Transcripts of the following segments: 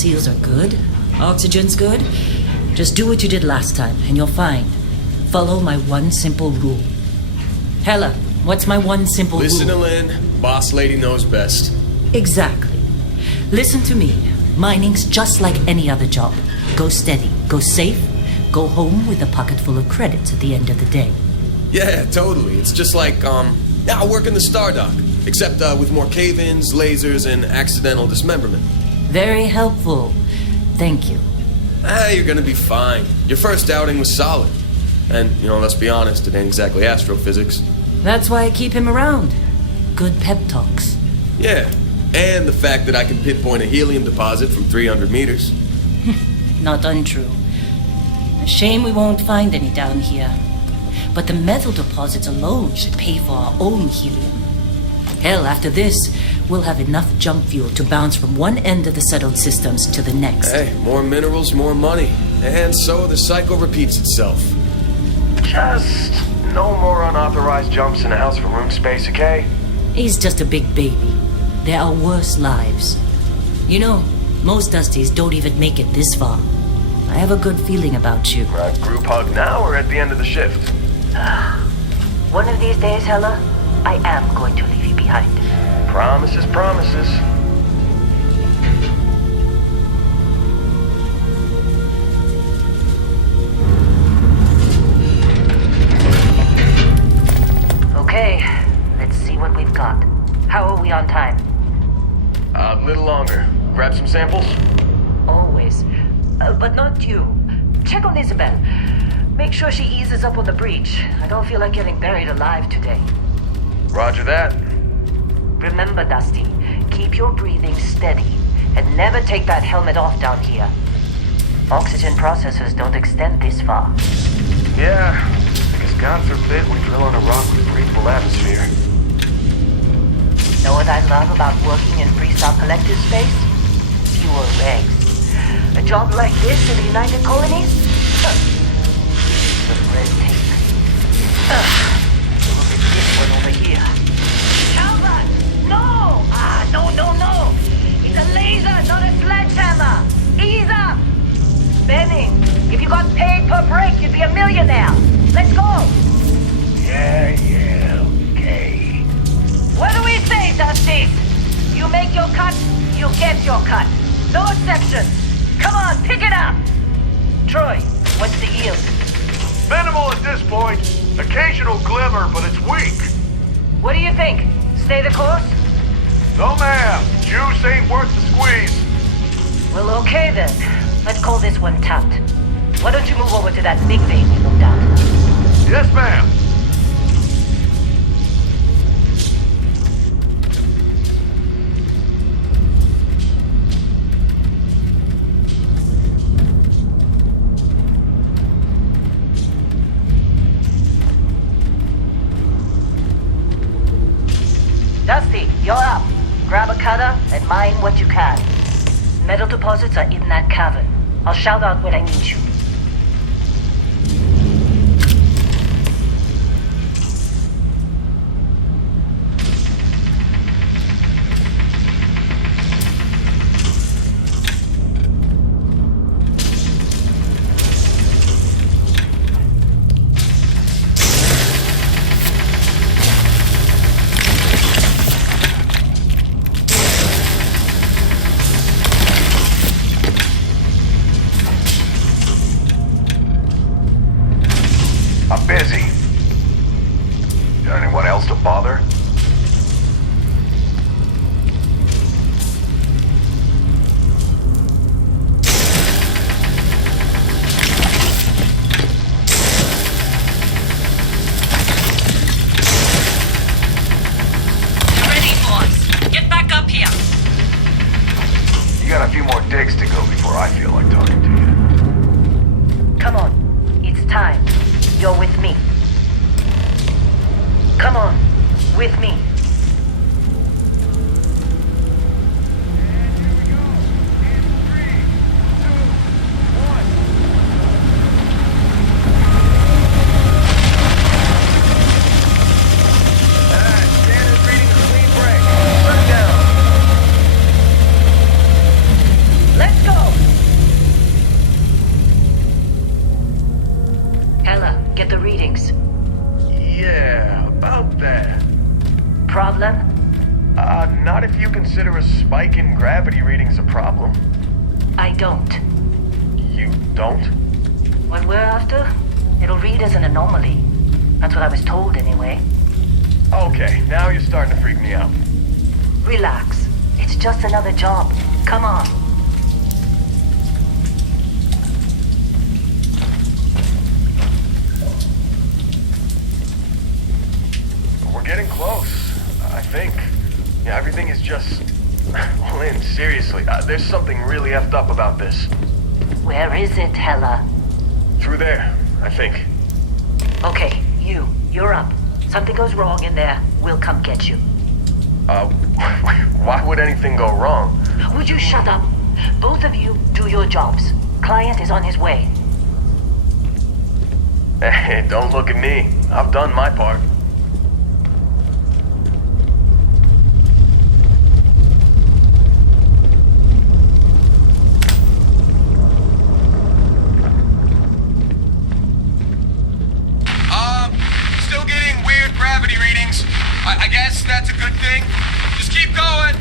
seals are good, oxygen's good, just do what you did last time and you're fine. Follow my one simple rule. Hella, what's my one simple rule? Listen to Lynn. Boss lady knows best. Exactly. Listen to me. Mining's just like any other job. Go steady, go safe, go home with a pocket full of credits at the end of the day. Yeah, totally. It's just like, I work in the Stardock. Except with more cave-ins, lasers, and accidental dismemberment. Very helpful. Thank you. You're gonna be fine. Your first outing was solid. And, let's be honest, it ain't exactly astrophysics. That's why I keep him around. Good pep talks. Yeah, and the fact that I can pinpoint a helium deposit from 300 meters. Not untrue. A shame we won't find any down here. But the metal deposits alone should pay for our own helium. Hell, after this, we'll have enough jump fuel to bounce from one end of the settled systems to the next. Hey, more minerals, more money. And so the cycle repeats itself. Just no more unauthorized jumps in the house for room space, okay? He's just a big baby. There are worse lives. Most Dusties don't even make it this far. I have a good feeling about you. Group hug now or at the end of the shift? One of these days, Hella, I am going to leave you behind. Promises, promises. Okay, let's see what we've got. How are we on time? A little longer. Grab some samples? Always. But not you. Check on Isabel. Make sure she eases up on the breach. I don't feel like getting buried alive today. Roger that. Remember, Dusty, keep your breathing steady and never take that helmet off down here. Oxygen processors don't extend this far. Yeah, because God forbid we drill on a rock with breathable atmosphere. Know what I love about working in Freestyle Collective space? Fewer regs. A job like this in the United Colonies? The red tape. Look at this one over here. Calvert! No! No! It's a laser, not a sledgehammer! Ease up! Benning, if you got paid per break, you'd be a millionaire. Let's go! Yeah, okay. What do we say, Dusty? You make your cut, you get your cut. No exceptions. Come on, pick it up! Troy, what's the yield? Minimal at this point. Occasional glimmer, but it's weak. What do you think? Stay the course? No, ma'am. Juice ain't worth the squeeze. Well, okay then. Let's call this one tapped. Why don't you move over to that big vein you looked at? Yes, ma'am. Dusty, you're up. Grab a cutter and mine what you can. Metal deposits are in that cavern. I'll shout out when I need you. I'm busy. Got anyone else to bother? You're ready, boys. Get back up here. You got a few more digs to go before I feel like talking to you. Come on. It's time. You're with me. Come on. With me. Let's go! don't. You don't? What we're after, it'll read as an anomaly. That's what I was told anyway. Okay, now you're starting to freak me out. Relax. It's just another job. Come on. We're getting close, I think. Yeah, everything is just... Lynn, seriously, there's something really effed up about this. Where is it, Hella? Through there, I think. Okay, you're up. Something goes wrong in there, we'll come get you. Why would anything go wrong? Would you shut up? Both of you do your jobs. Client is on his way. Hey, don't look at me. I've done my part. Still getting weird gravity readings. I guess that's a good thing. Just keep going.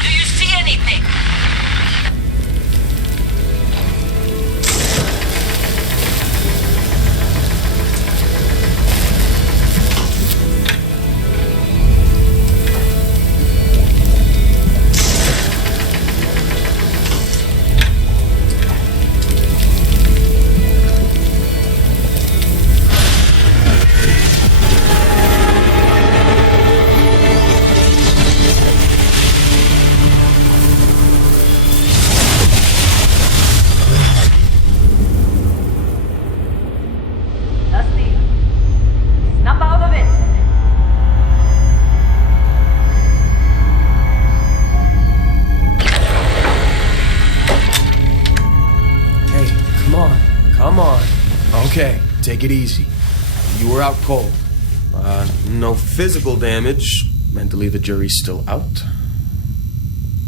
Do you see anything? Okay, take it easy. You were out cold. No physical damage. Mentally, the jury's still out.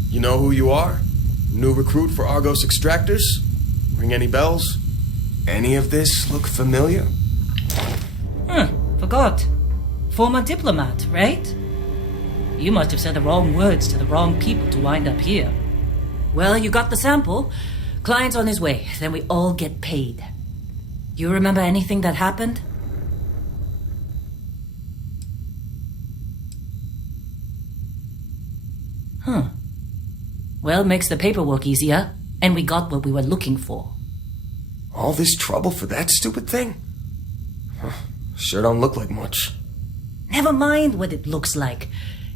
You know who you are? New recruit for Argos Extractors? Ring any bells? Any of this look familiar? Forgot. Former diplomat, right? You must have said the wrong words to the wrong people to wind up here. Well, you got the sample. Client's on his way. Then we all get paid. You remember anything that happened? Well, makes the paperwork easier, and we got what we were looking for. All this trouble for that stupid thing? Sure don't look like much. Never mind what it looks like.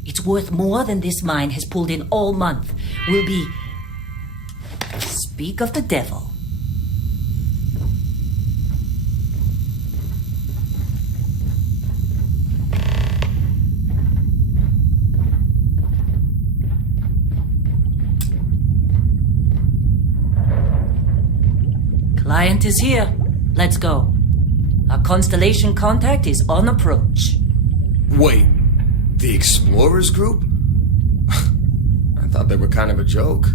It's worth more than this mine has pulled in all month. We'll be... Speak of the devil. Client is here. Let's go. Our constellation contact is on approach. Wait, the Explorers group? I thought they were kind of a joke.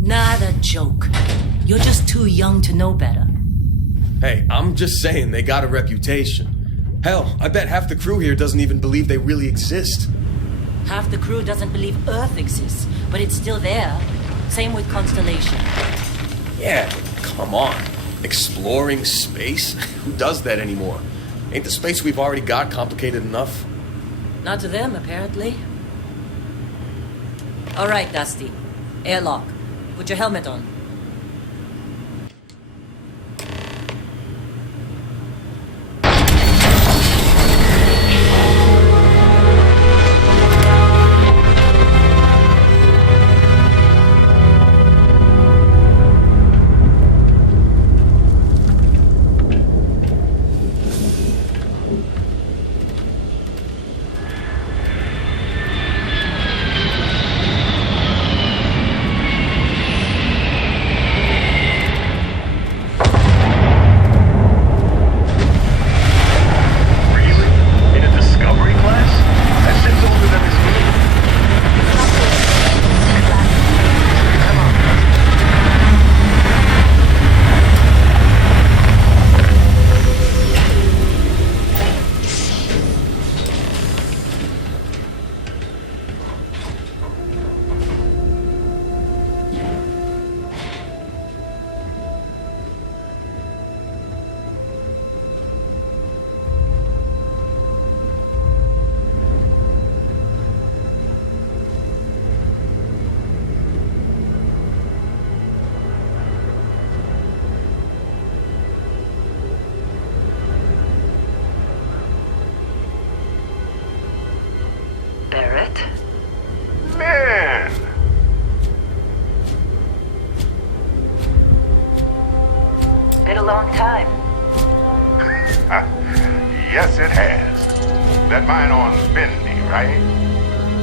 Not a joke. You're just too young to know better. Hey, I'm just saying they got a reputation. Hell, I bet half the crew here doesn't even believe they really exist. Half the crew doesn't believe Earth exists, but it's still there. Same with Constellation. Yeah, come on. Exploring space? Who does that anymore? Ain't the space we've already got complicated enough? Not to them, apparently. All right, Dusty. Airlock. Put your helmet on. That mine on Bendy, right?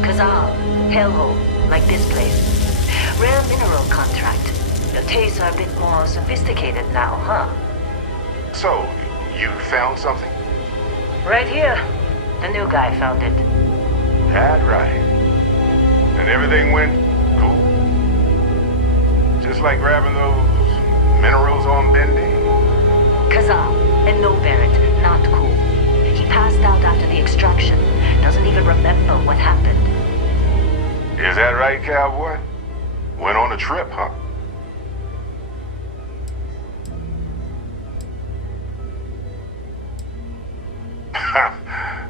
Kazal, hellhole, like this place. Rare mineral contract. Your tastes are a bit more sophisticated now, huh? So, you found something? Right here. The new guy found it. That right. And everything went cool? Just like grabbing those minerals on Bendy? Kazal, and no Barrett, not cool. He passed out after the extraction. Doesn't even remember what happened. Is that right, cowboy? Went on a trip, huh?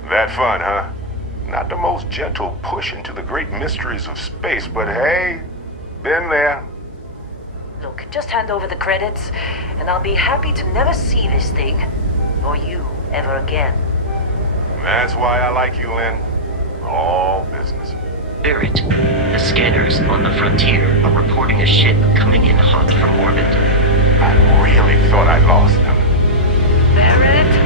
That fun, huh? Not the most gentle push into the great mysteries of space, but hey, been there. Look, just hand over the credits, and I'll be happy to never see this thing, or you, ever again. That's why I like you, Lynn. All business. Barrett, the scanners on the frontier are reporting a ship coming in hot from orbit. I really thought I lost them. Barrett?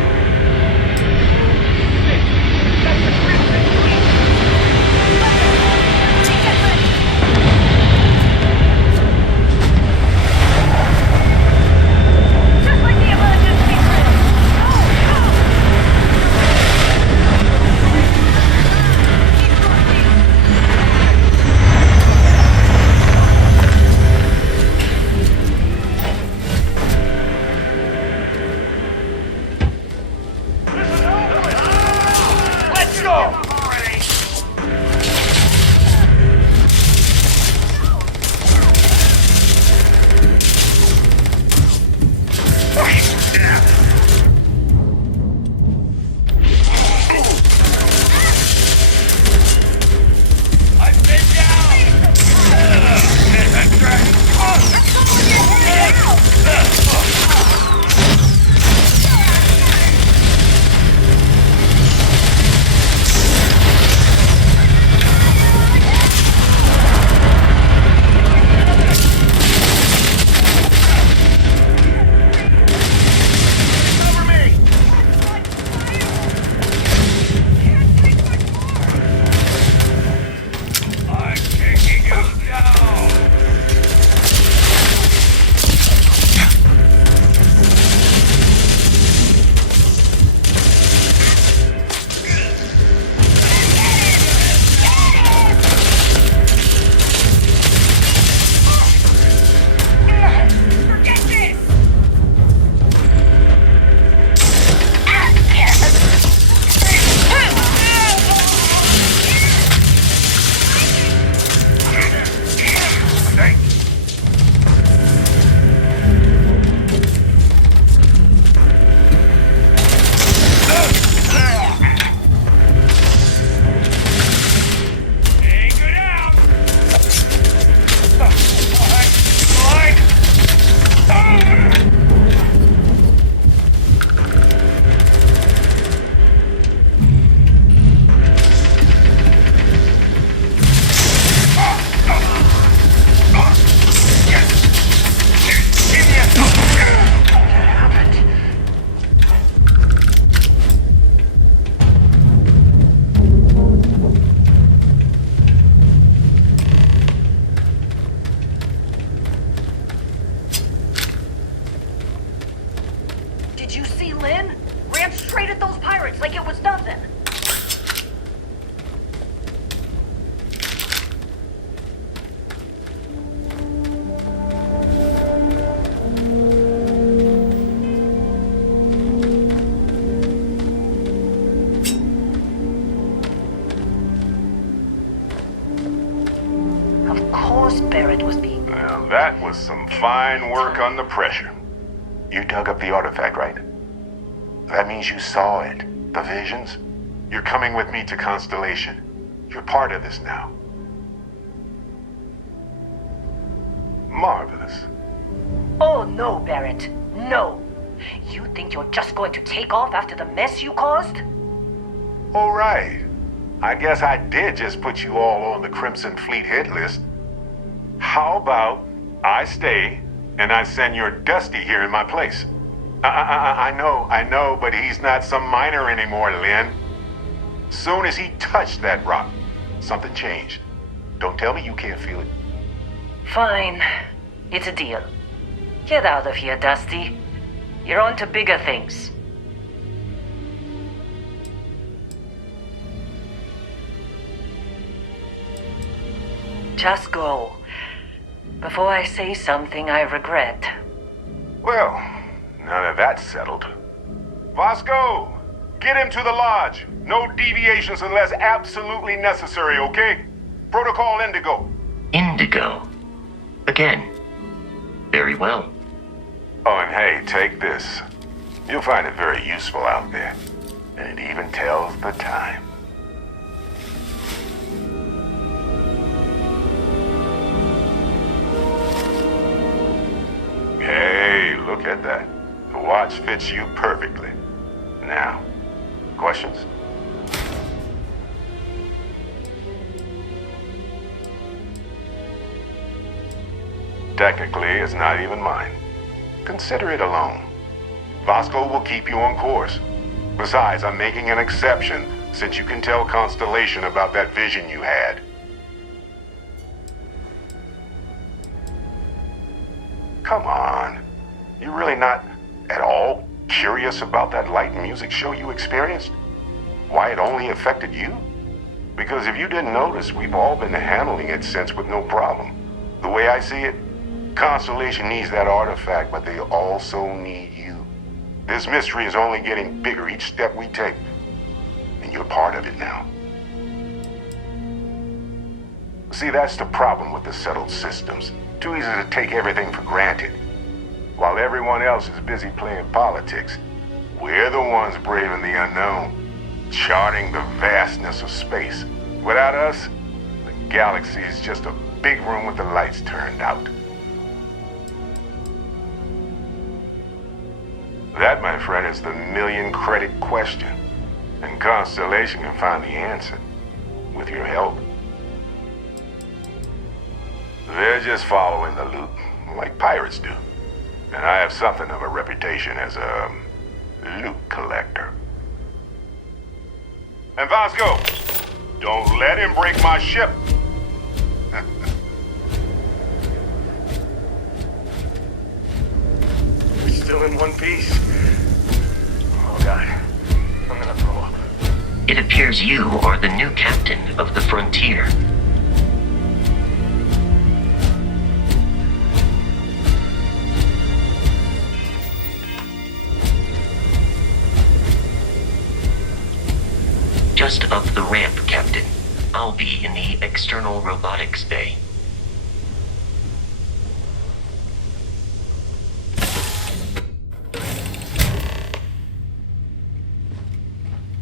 Well, that was some fine work under pressure. You dug up the artifact, right? That means you saw it. The visions? You're coming with me to Constellation. You're part of this now. Marvelous. Oh, no, Barrett. No. You think you're just going to take off after the mess you caused? All right. I guess I did just put you all on the Crimson Fleet hit list. How about I stay and I send your Dusty here in my place? I know, but he's not some miner anymore, Lynn. Soon as he touched that rock, something changed. Don't tell me you can't feel it. Fine. It's a deal. Get out of here, Dusty. You're on to bigger things. Just go. Before I say something I regret. Well, now that that's settled. Vasco, get him to the lodge. No deviations unless absolutely necessary, okay? Protocol Indigo. Indigo. Again. Very well. Oh, and hey, take this. You'll find it very useful out there. And it even tells the time. Hey, look at that. The watch fits you perfectly. Now, questions? Technically, it's not even mine. Consider it a loan. Vasco will keep you on course. Besides, I'm making an exception since you can tell Constellation about that vision you had. Come on. You're really not at all curious about that light and music show you experienced? Why it only affected you? Because if you didn't notice, we've all been handling it since with no problem. The way I see it, Constellation needs that artifact, but they also need you. This mystery is only getting bigger each step we take, and you're part of it now. See, that's the problem with the settled systems. Too easy to take everything for granted. While everyone else is busy playing politics, we're the ones braving the unknown, charting the vastness of space. Without us, the galaxy is just a big room with the lights turned out. That, my friend, is the million-credit question. And Constellation can find the answer, with your help. They're just following the loot, like pirates do. And I have something of a reputation as a loot collector. And Vasco, don't let him break my ship. We're still in one piece. Oh, God. I'm gonna throw up. It appears you are the new captain of the frontier. Just up the ramp, Captain. I'll be in the external robotics bay.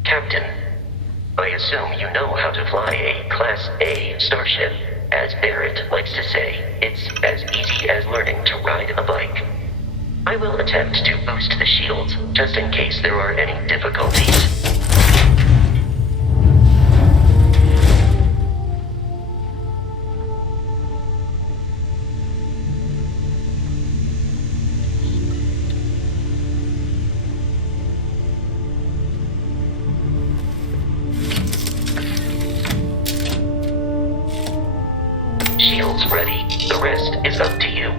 Captain, I assume you know how to fly a Class A starship. As Barrett likes to say, it's as easy as learning to ride a bike. I will attempt to boost the shields, just in case there are any difficulties. Shields ready. The rest is up to you.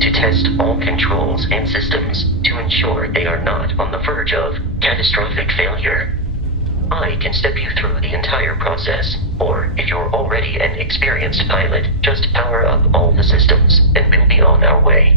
To test all controls and systems to ensure they are not on the verge of catastrophic failure. I can step you through the entire process, or if you're already an experienced pilot, just power up all the systems and we'll be on our way.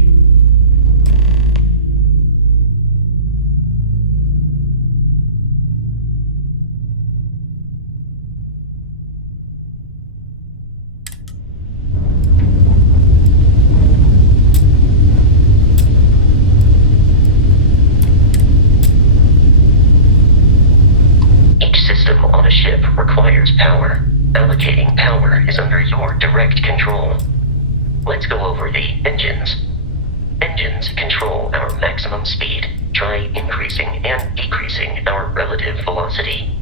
maximum speed, try increasing and decreasing our relative velocity.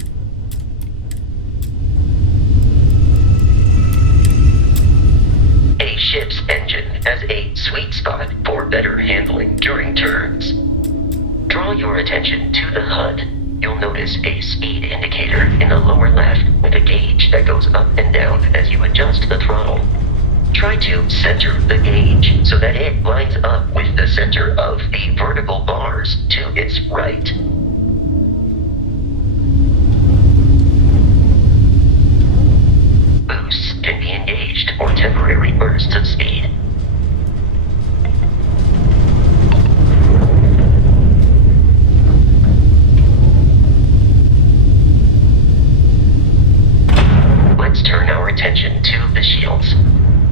A ship's engine has a sweet spot for better handling during turns. Draw your attention to the HUD. You'll notice a speed indicator in the lower left with a gauge that goes up and down as you adjust the throttle. Try to center the gauge so that it lines up with the center of the vertical bars to its right. Boosts can be engaged for temporary bursts of speed. Let's turn our attention to the shields.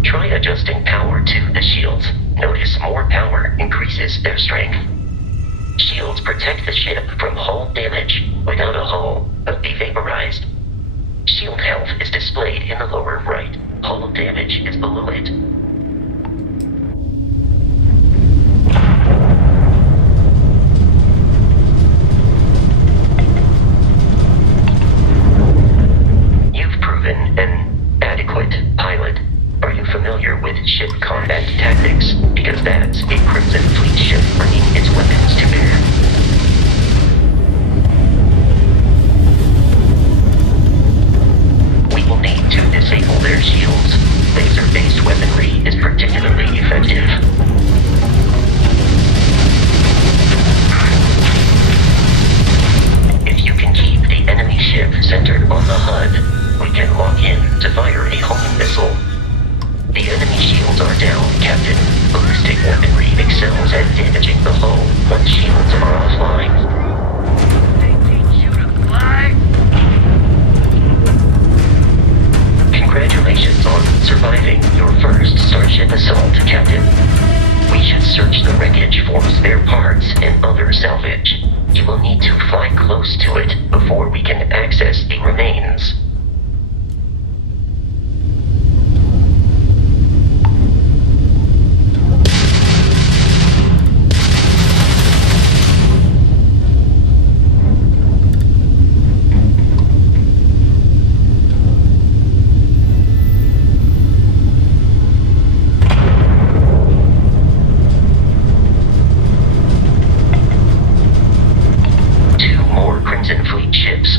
Try adjusting power to the shields. Notice more power increases their strength. Shields protect the ship from hull damage. Without a hull, it'll be vaporized. Shield health is displayed in the lower right. Hull damage is below it. You've proven an adequate pilot. Are you familiar with ship combat tactics? Because that's a Crimson Fleet ship bringing its weapons to bear. We will need to disable their shields. Laser-based weaponry is particularly effective. If you can keep the enemy ship centered on the HUD, we can lock in to fire a homing missile. The enemy shields are down, Captain. Ballistic weaponry excels at damaging the hull once shields are offline. They teach you to fly? Congratulations on surviving your first Starship assault, Captain. We should search the wreckage for spare parts and other salvage. You will need to fly close to it before we can access the remains.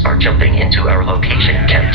Are jumping into our location, Captain.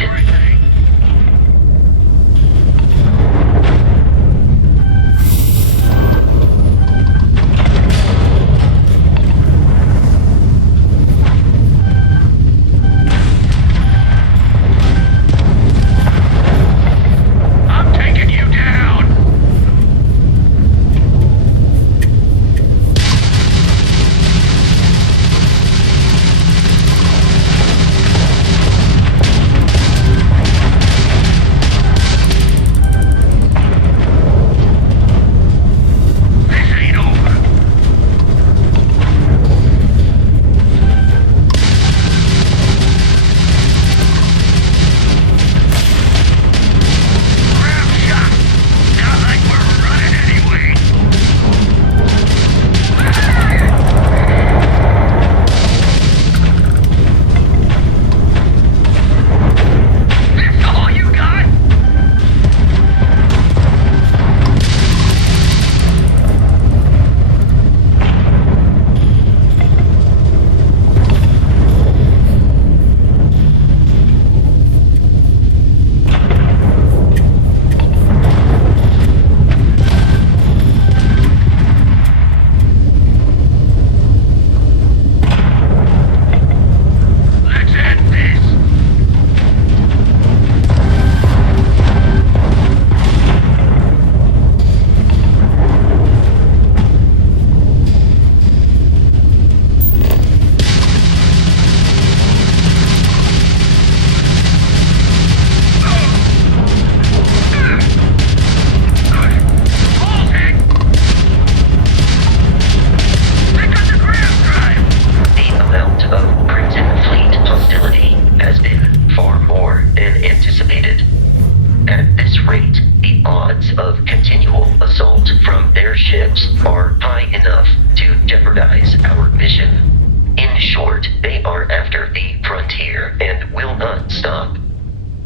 jeopardize our mission. In short, they are after the frontier and will not stop.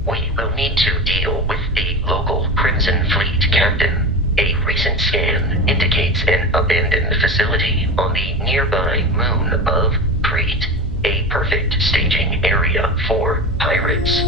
We will need to deal with the local Crimson Fleet captain. A recent scan indicates an abandoned facility on the nearby moon of Crete, a perfect staging area for pirates.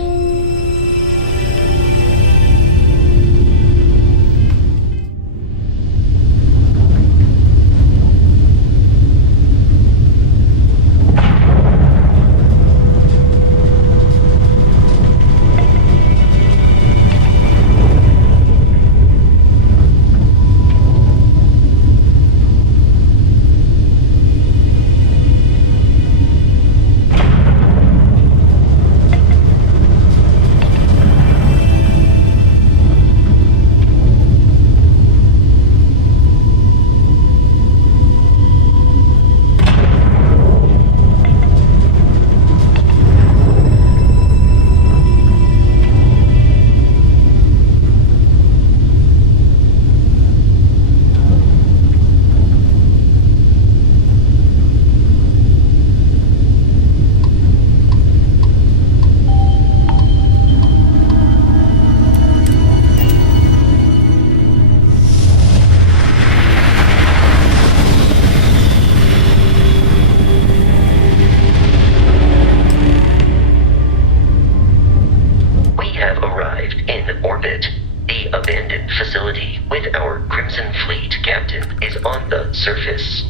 Surface.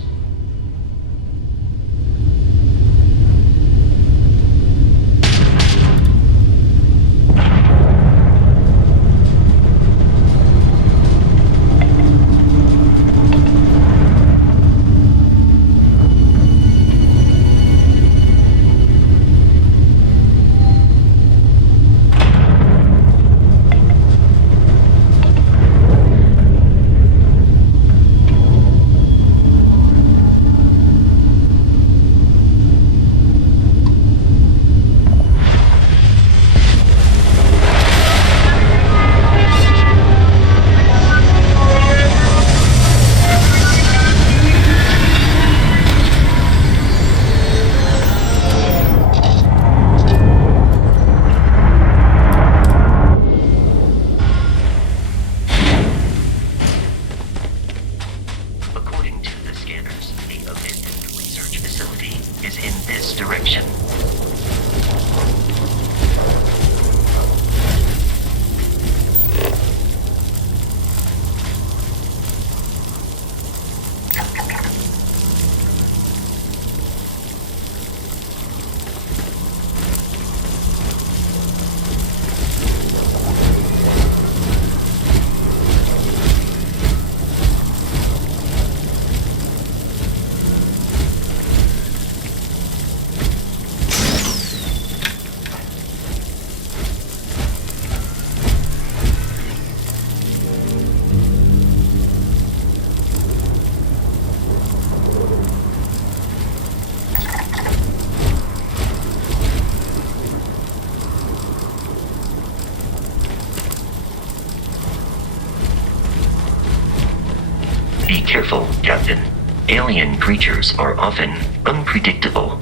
Be careful, Captain. Alien creatures are often unpredictable.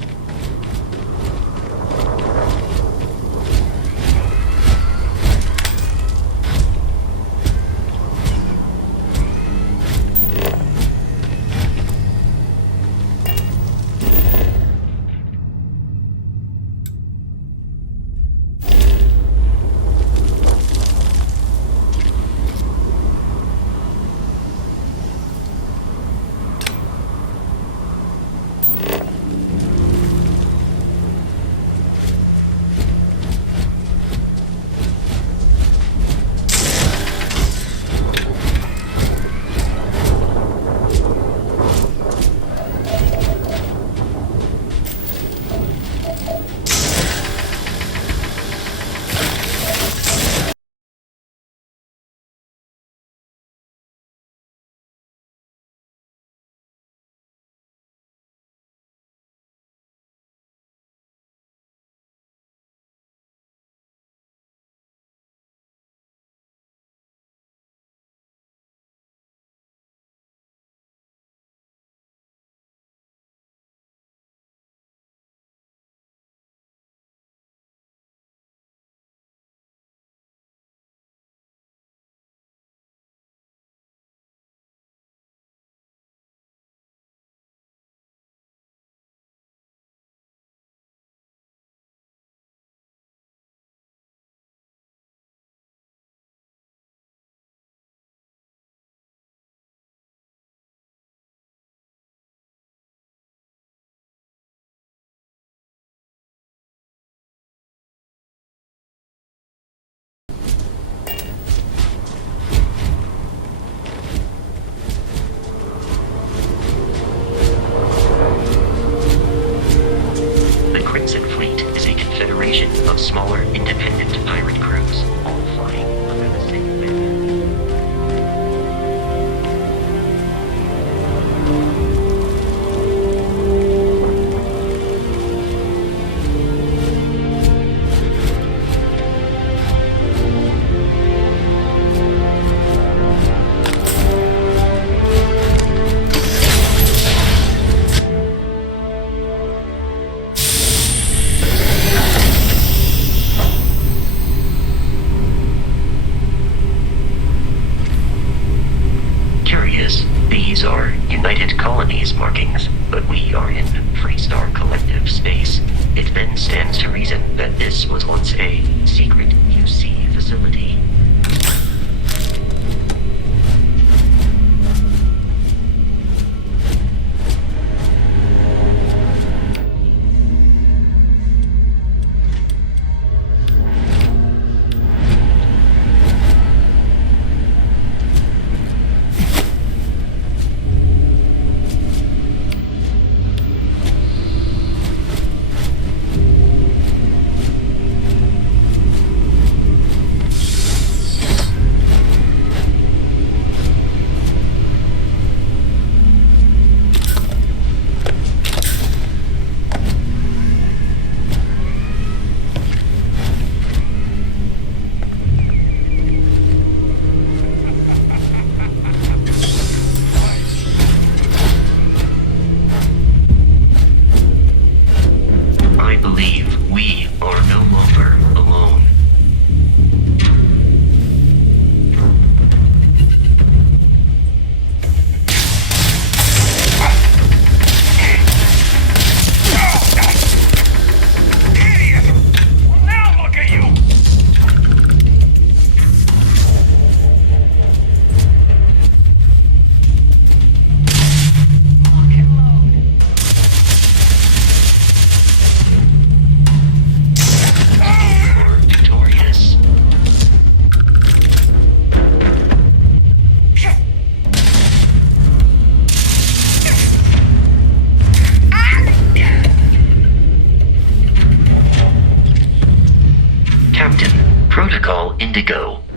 limited colonies markings, but we are in Freestar Collective space. It then stands to reason that this was once a secret UC facility.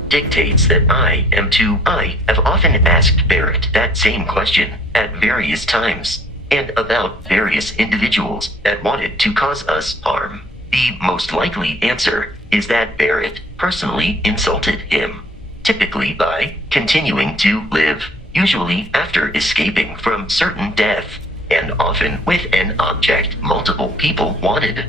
Dictates that I have often asked Barrett that same question at various times, and about various individuals that wanted to cause us harm. The most likely answer is that Barrett personally insulted him, typically by continuing to live, usually after escaping from certain death, and often with an object multiple people wanted.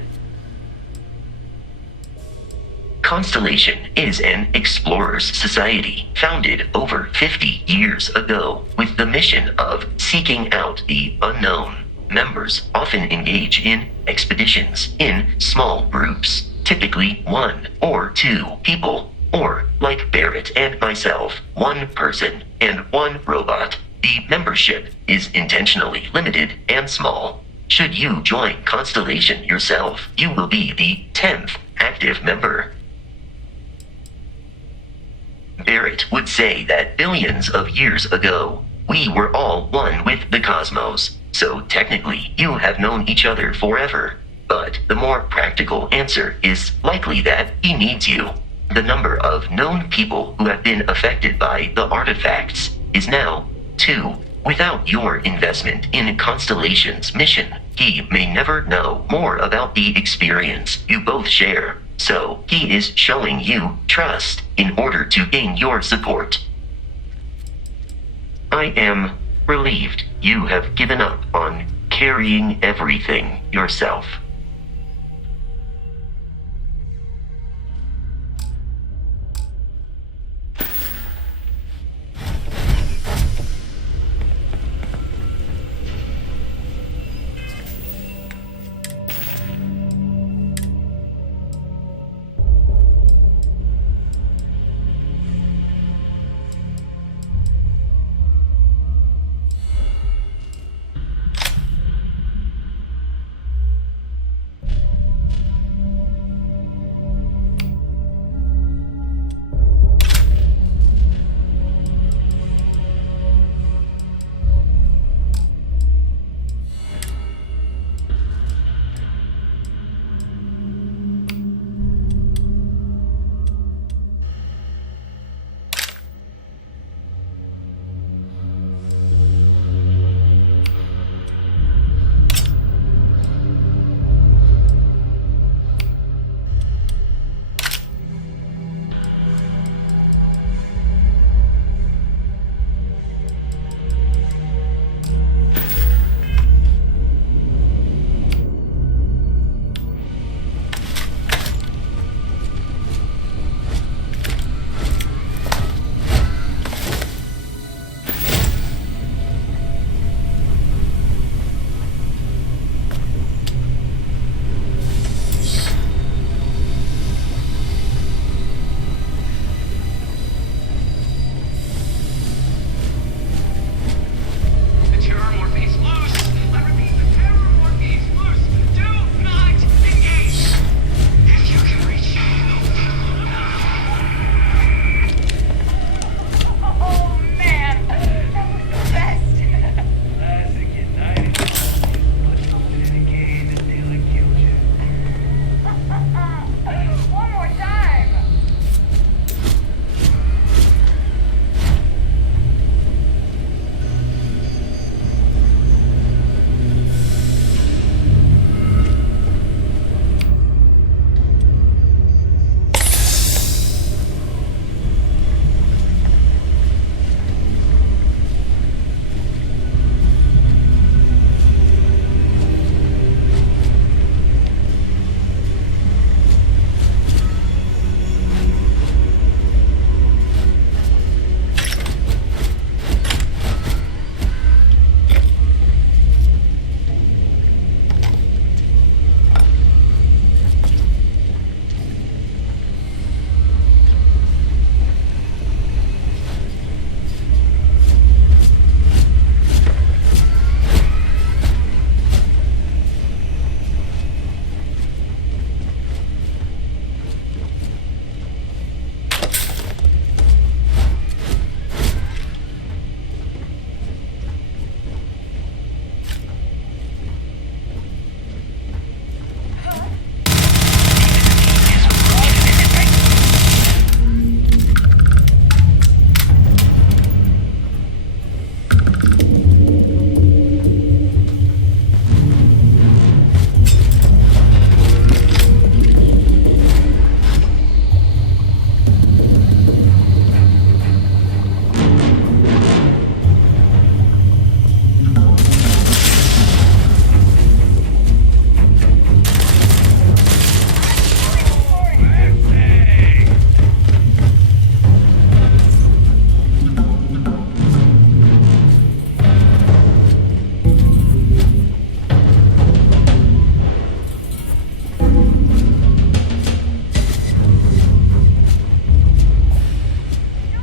Constellation is an explorers society founded over 50 years ago with the mission of seeking out the unknown. Members often engage in expeditions in small groups, typically 1 or 2 people, or, like Barrett and myself, 1 person and 1 robot. The membership is intentionally limited and small. Should you join Constellation yourself, you will be the 10th active member. Barrett would say that billions of years ago, we were all one with the cosmos, so technically you have known each other forever. But the more practical answer is likely that he needs you. The number of known people who have been affected by the artifacts is now 2. Without your investment in Constellation's mission, he may never know more about the experience you both share. So, he is showing you trust in order to gain your support. I am relieved you have given up on carrying everything yourself.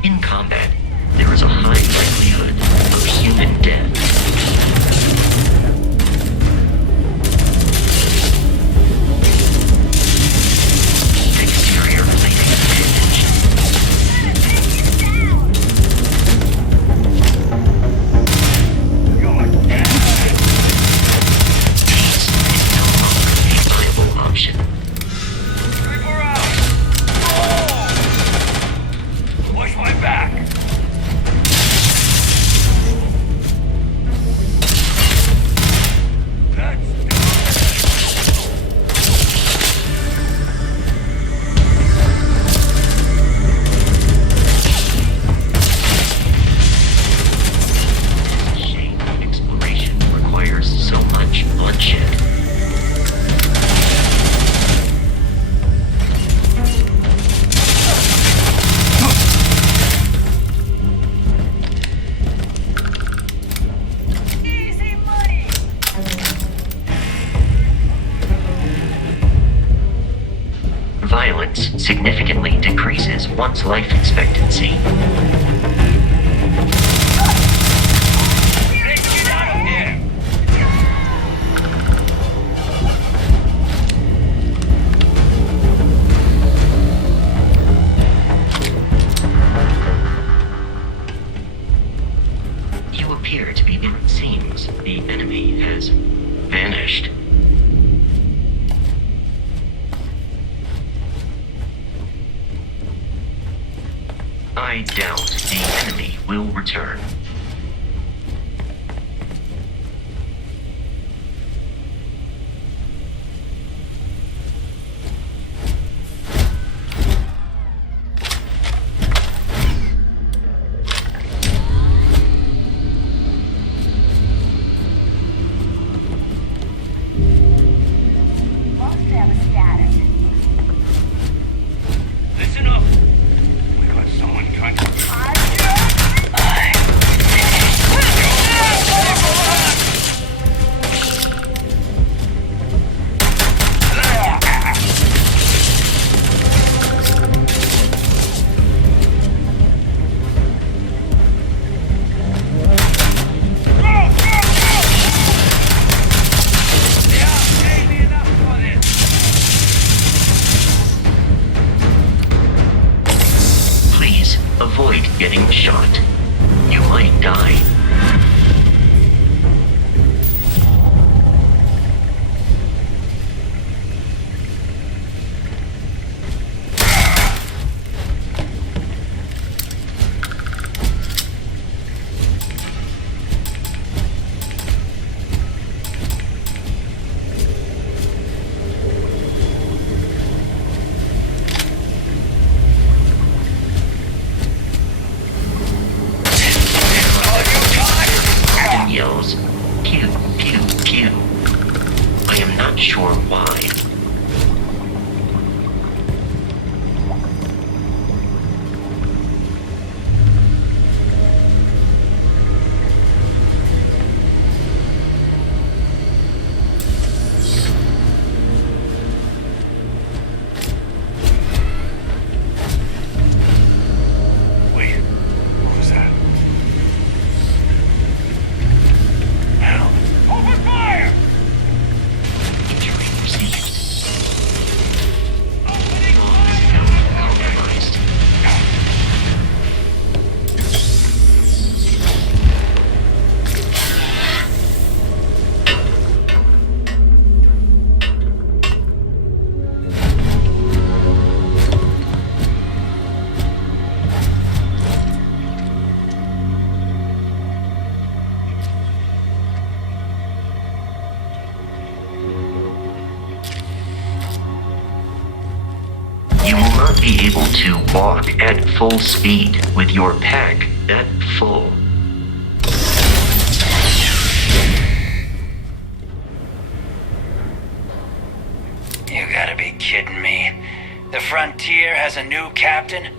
In combat, there is a high likelihood of human death. Exterior plating damage. Peace is no longer a viable option. Creeper out! Oh! Watch my back! Shame exploration requires so much bloodshed. Easy money! Violence significantly decreases one's life expectancy. Let's get out of here! You appear to be. It seems the enemy has vanished. I doubt the enemy will return. Listen up! We got someone trying to... Please avoid getting shot. You might die. Captain yells, pew, pew, pew. I am not sure why. Wait, what was that? Hell. Open fire! Injury received. Opening Compromised. You will not be able to walk at full speed with your pack that full. You gotta be kidding me. The Frontier has a new captain?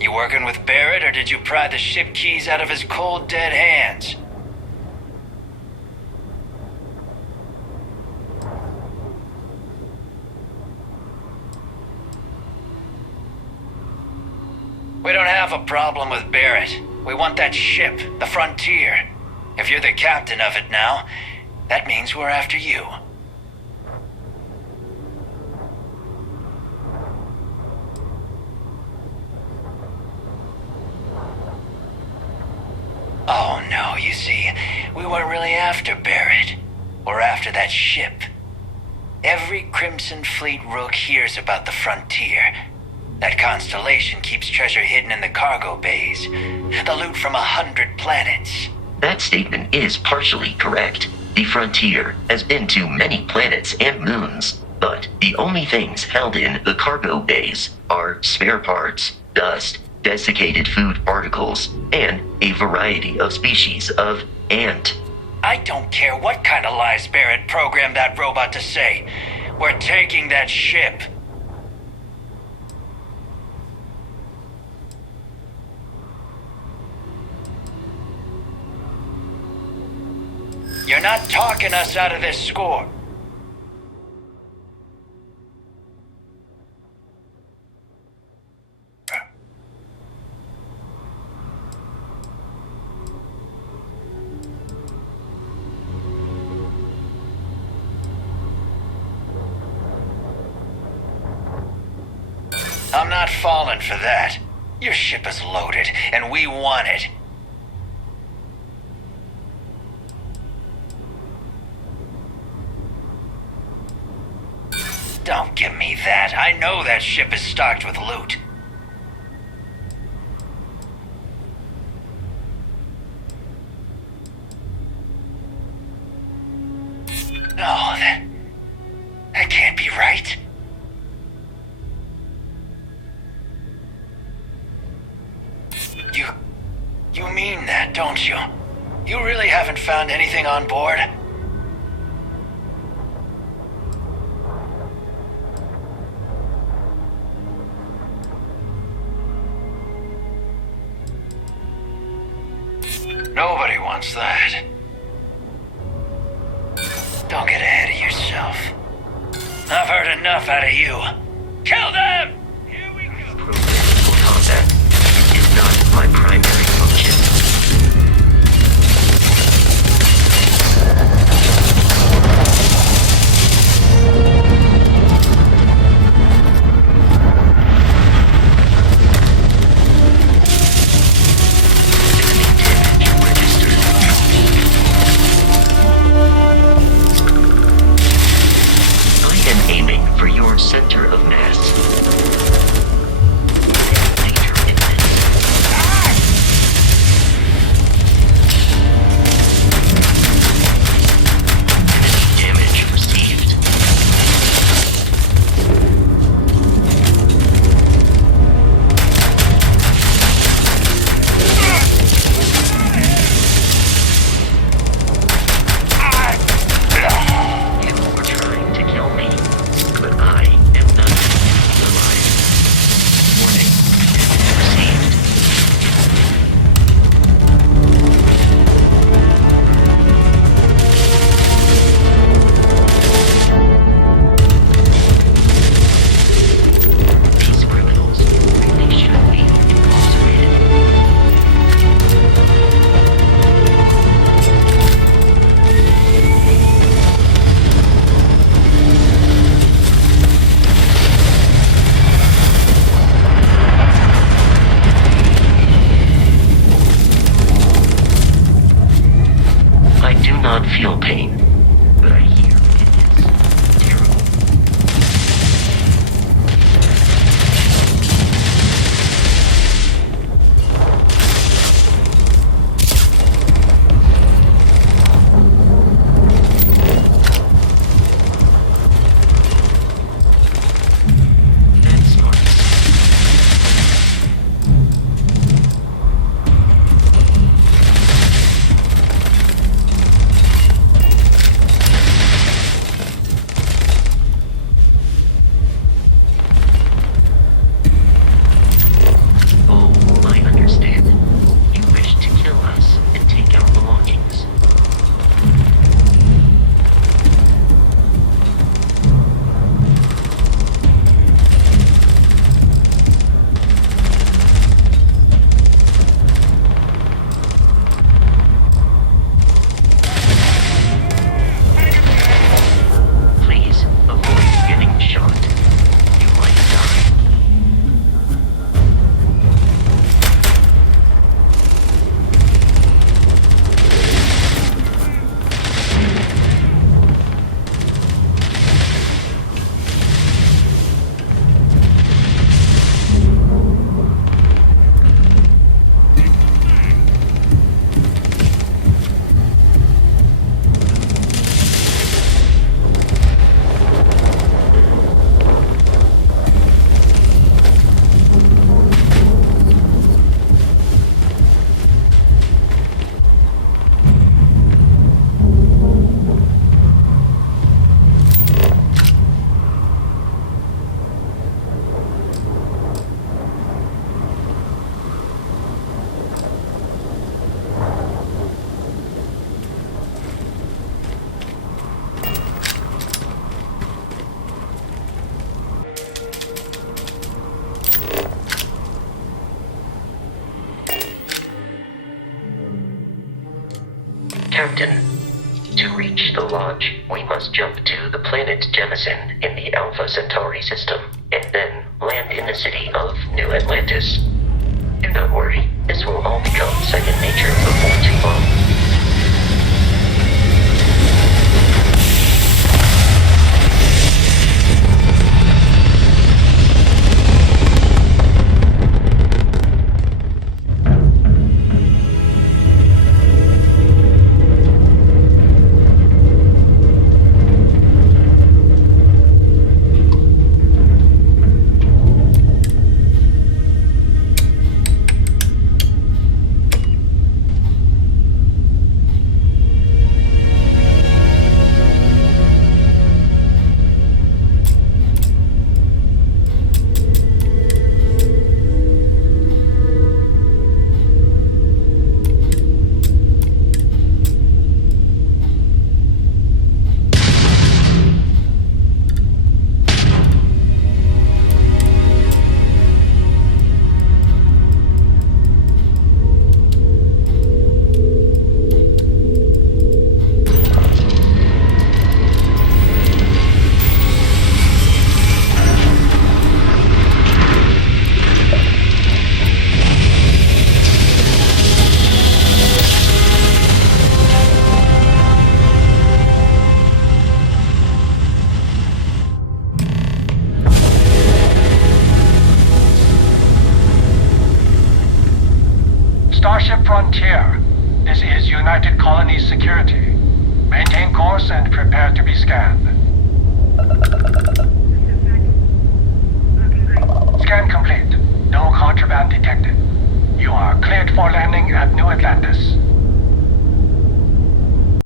You working with Barrett, or did you pry the ship keys out of his cold, dead hands? We don't have a problem with Barrett. We want that ship, the Frontier. If you're the captain of it now, that means we're after you. Oh no, you see, we weren't really after Barrett. We're after that ship. Every Crimson Fleet rook hears about the Frontier. That constellation keeps treasure hidden in the cargo bays. The loot from 100 planets. That statement is partially correct. The Frontier has been to many planets and moons, but the only things held in the cargo bays are spare parts, dust, desiccated food particles, and a variety of species of ant. I don't care what kind of lies Barrett programmed that robot to say. We're taking that ship. You're not talking us out of this score. I'm not falling for that. Your ship is loaded, and we want it. Don't give me that. I know that ship is stocked with loot. No, that can't be right. You mean that, don't you? You really haven't found anything on board? Nobody wants that. Don't get ahead of yourself. I've heard enough out of you. Kill them! Here we go. Combat is not my primary function. I am aiming for your center of mass. Captain, to reach the Lodge, we must jump to the planet Jemison in the Alpha Centauri system, and then land in the city of New Atlantis. Do not worry, this will all become second nature before too long. Starship Frontier. This is United Colonies Security. Maintain course and prepare to be scanned. Scan complete. No contraband detected. You are cleared for landing at New Atlantis.